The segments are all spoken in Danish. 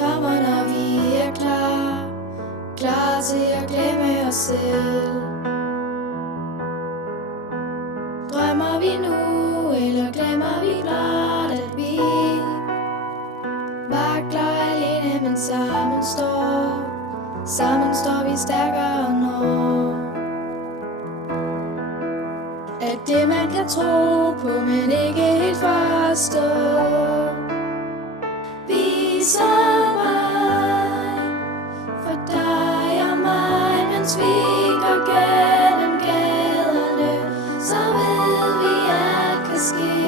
kommer, når vi er klar til at glemme os selv. Drømmer vi nu, eller glemmer vi blot, at vi vakler alene, men sammen står vi stærkere når. At det man kan tro på, men ikke helt forstå, viser vej for dig og mig, mens vi går gennem gaderne, så ved vi alt kan ske.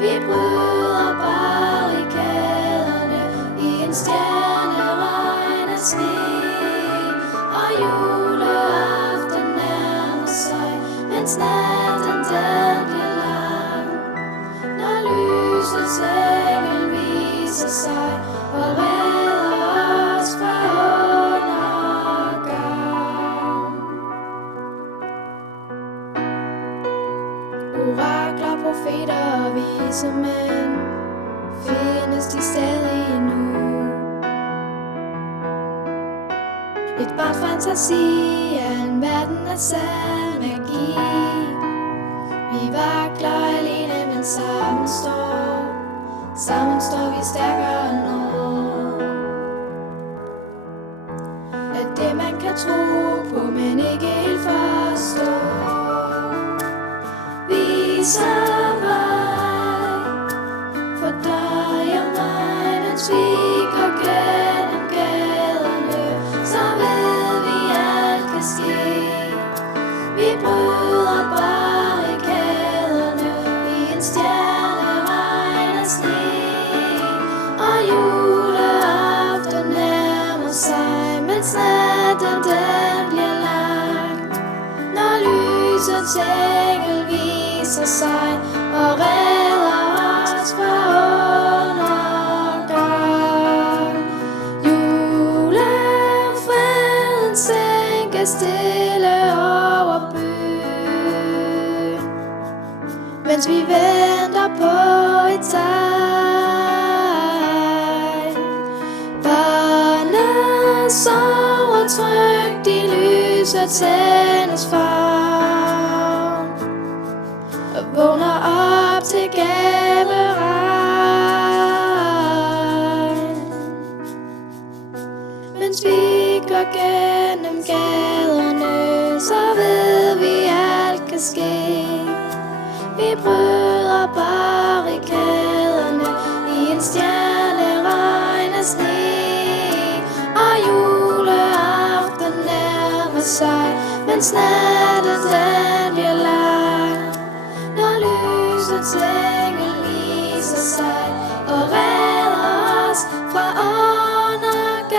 Vi bryder barrikaderne i en stjerneregn af sne, og juleaften nærmer sig, mens natten den bliver lang. Når lysets engel viser sig og redder os fra undergang. Orakler, profeter og vise mænd, findes de stadig nu? Et barns fantasi er en verden af sand magi. Vi vakler alene, men sammen står vi stærkere når. At det man kan tro på, men ikke helt forstå, viser vej for dig og mig, mens vi går gennem gaderne, så ved vi alt kan ske. Vi bryder barrikaderne i en stjerneregn af sne, og juleaften nærmer sig, mens natten den bliver lang. Når lysets engel viser sig og redder os fra undergang. Julefreden sænker stille over byen, mens vi venter på et tegn. Børnene sover trygt i lysets engels favn, og vågner op til gaveregn. Mens vi går gennem gaderne, så ved vi alt kan ske. Vi bryder barrikaderne i en stjerneregn af sne, og juleaften nærmer sig, mens natten den bliver lang. Når lysets engel viser sig og redder os fra undergang,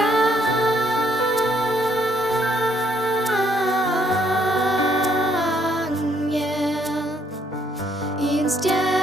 yeah. I en stjerne